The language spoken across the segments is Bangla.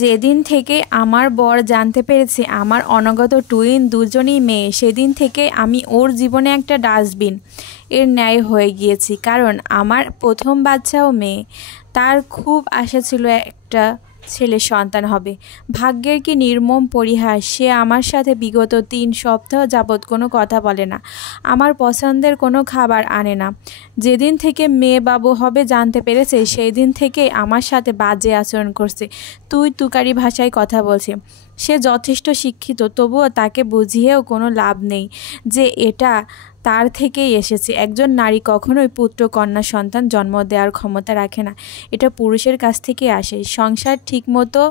যেদিন থেকে আমার বর জানতে পেরেছে আমার অনাগত টুইন দুজনই মেয়ে, সেদিন থেকে আমি ওর জীবনে একটা ডাস্টবিন এর ন্যায় হয়ে গিয়েছি। কারণ আমার প্রথম বাচ্চাও মেয়ে, তার খুব আশা ছিল একটা ছেলে সন্তান হবে। ভাগ্যের কি নির্মম পরিহাস, সে আমার সাথে বিগত 3 সপ্তাহ যাবৎ কোনো কথা বলে না, আমার পছন্দের কোনো খাবার আনে না। যেদিন থেকে মেয়ে বাবু হবে জানতে পেরেছে সেই দিন থেকে আমার সাথে বাজে আচরণ করছে, তুই তুকারি ভাষায় কথা বলছে। সে যথেষ্ট শিক্ষিত, তবুও তাকে বুঝিয়েও কোনো লাভ নেই যে এটা তার থেকেই এসেছে। একজন নারী কখনোই পুত্র কন্যা সন্তান জন্ম দেওয়ার ক্ষমতা রাখে না, এটা পুরুষের কাছ থেকে আসে। সংসার ঠিকমতো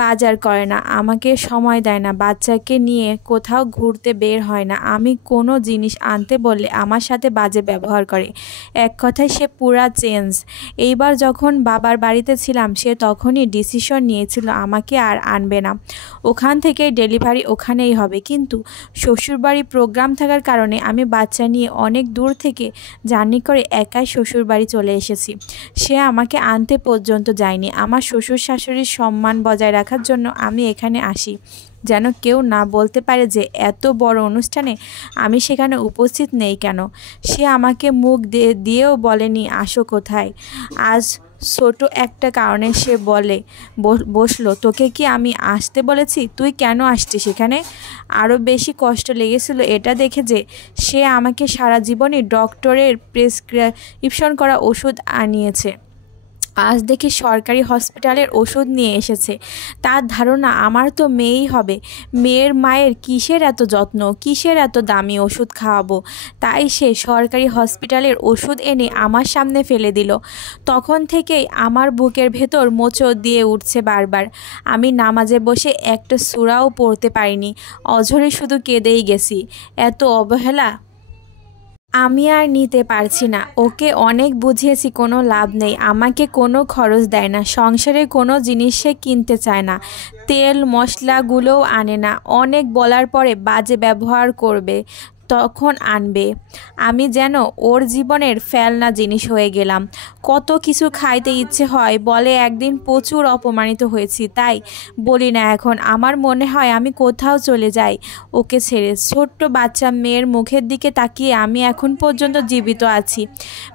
বাজার করে না, আমাকে সময় দেয় না, বাচ্চাকে নিয়ে কোথাও ঘুরতে বের হয় না। আমি কোনো জিনিস আনতে বললে আমার সাথে বাজে ব্যবহার করে। এক কথায় সে পুরা চেঞ্জ। এইবার যখন বাবার বাড়িতে ছিলাম সে তখনই ডিসিশন নিয়েছিল আমাকে আর আনবে না, ওখান থেকেই ডেলিভারি ওখানেই হবে। কিন্তু শ্বশুরবাড়ি প্রোগ্রাম থাকার কারণে আমি বাচ্চা নিয়ে অনেক দূর থেকে জার্নি করে একাই শ্বশুরবাড়ি চলে এসেছি। সে আমাকে আনতে পর্যন্ত যায়নি। আমার শ্বশুর শাশুড়ির সম্মান বজায় রাখার জন্য আমি এখানে আসি, যেন কেউ না বলতে পারে যে এত বড় অনুষ্ঠানে আমি সেখানে উপস্থিত নেই কেন। সে আমাকে মুখ দিয়েও বলেনি আসো কোথায়। আজ ছোট একটা কারণে সে বলে বসলো, তোকে কি আমি আসতে বলেছি, তুই কেন আসছিস সেখানে। আরও বেশি কষ্ট লেগেছিল এটা দেখে যে সে আমাকে সারা জীবনই ডক্টরের প্রেসক্রিপশন করা ওষুধ আনিয়েছে, আজ দেখি সরকারি হসপিটালের ওষুধ নিয়ে এসেছে। তার ধারণা আমার তো মেয়েই হবে। মেয়ের মায়ের কিসের এত যত্ন, কিসের এত দামি ওষুধ খাওয়াবো, তাই সে সরকারি হসপিটালের ওষুধ এনে আমার সামনে ফেলে দিল। তখন থেকেই আমার বুকের ভেতর মোচড় দিয়ে উঠছে বারবার। আমি নামাজে বসে একটা সূরাও পড়তে পারিনি, অঝরে শুধু কেঁদেই গেছি। এত অবহেলা আমি আর নিতে পারছি না। ওকে অনেক বুঝিয়েছি, কোনো লাভ নেই। আমাকে কোনো খরচ দেয় না, সংসারের কোনো জিনিস সে কিনতে চায় না, তেল মশলাগুলোও আনে না। অনেক বলার পরে বাজে ব্যবহার করবে তখন আনবে। আমি যেন ওর জীবনের ফেলনা জিনিস হয়ে গেলাম। কত কিছু খাইতে ইচ্ছে হয় বলে, একদিন প্রচুর অপমানিত হয়েছি তাই বলি না এখন। আমার মনে হয় আমি কোথাও চলে যাই ওকে ছেড়ে। ছোট্ট বাচ্চা মেয়ের মুখের দিকে তাকিয়ে আমি এখন পর্যন্ত জীবিত আছি।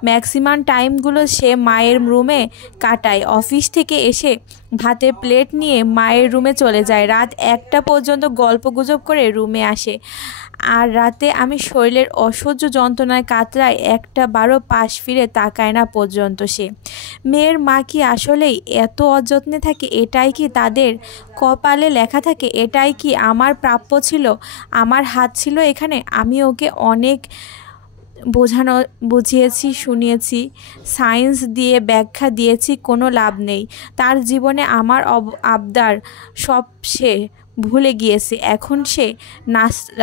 ম্যাক্সিমাম টাইমগুলো সে মায়ের রুমে কাটায়। অফিস থেকে এসে ভাতের প্লেট নিয়ে মায়ের রুমে চলে যায়, রাত 1টা পর্যন্ত গল্পগুজব করে রুমে আসে। আর রাতে আমি শরীরের অসহ্য যন্ত্রণায় কাতরায়, একটা বারো পাশ ফিরে তাকায় না পর্যন্ত সে। মেয়ের মা কি আসলেই এত অযত্নে থাকে? এটাই কি তাদের কপালে লেখা থাকে? এটাই কি আমার প্রাপ্য ছিল? আমার হাত ছিল এখানে? আমি ওকে অনেক বুঝিয়েছি, শুনিয়েছি, সায়েন্স দিয়ে ব্যাখ্যা দিয়েছি, কোনো লাভ নেই। তার জীবনে আমার আবদার সব সে ভুলে গিয়েছে। এখন সে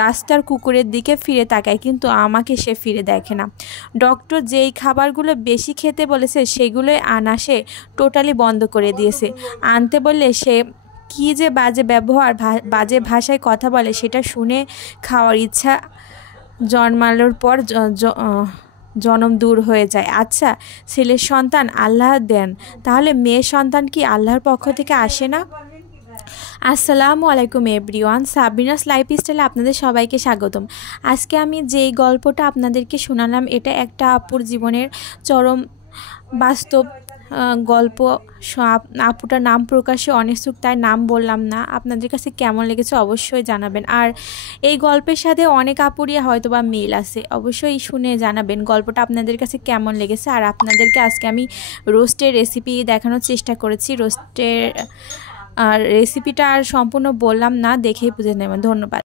রাস্তার কুকুরের দিকে ফিরে তাকায়, কিন্তু আমাকে সে ফিরে দেখে না। ডক্টর যেই খাবারগুলো বেশি খেতে বলেছে সেগুলোই আনা সে টোটালি বন্ধ করে দিয়েছে। আনতে বললে সে কী যে বাজে ব্যবহার, বাজে ভাষায় কথা বলে, সেটা শুনে খাওয়ার ইচ্ছা জন্মানোর পর জনম দূর হয়ে যায়। আচ্ছা, ছেলের সন্তান আল্লাহ দেন, তাহলে মেয়ের সন্তান কি আল্লাহর পক্ষ থেকে আসে না? আসসালামু আলাইকুম এভরিওয়ান, সাবিনাস লাইফস্টাইলে আপনাদের সবাইকে স্বাগতম। আজকে আমি যেই গল্পটা আপনাদেরকে শোনালাম এটা একটা আপুর জীবনের চরম বাস্তব গল্প। আপুটার নাম প্রকাশে অনিচ্ছুক তাই নাম বললাম না। আপনাদের কাছে কেমন লেগেছে অবশ্যই জানাবেন। আর এই গল্পের সাথে অনেক আপুরিয়া হয়তো বা মিল আছে, অবশ্যই শুনে জানাবেন গল্পটা আপনাদের কাছে কেমন লেগেছে। আর আপনাদেরকে আজকে আমি রোস্টের রেসিপি দেখানোর চেষ্টা করেছি। রোস্টের আর রেসিপিটা আর সম্পূর্ণ বললাম না, দেখেই বুঝে নেবেন। ধন্যবাদ।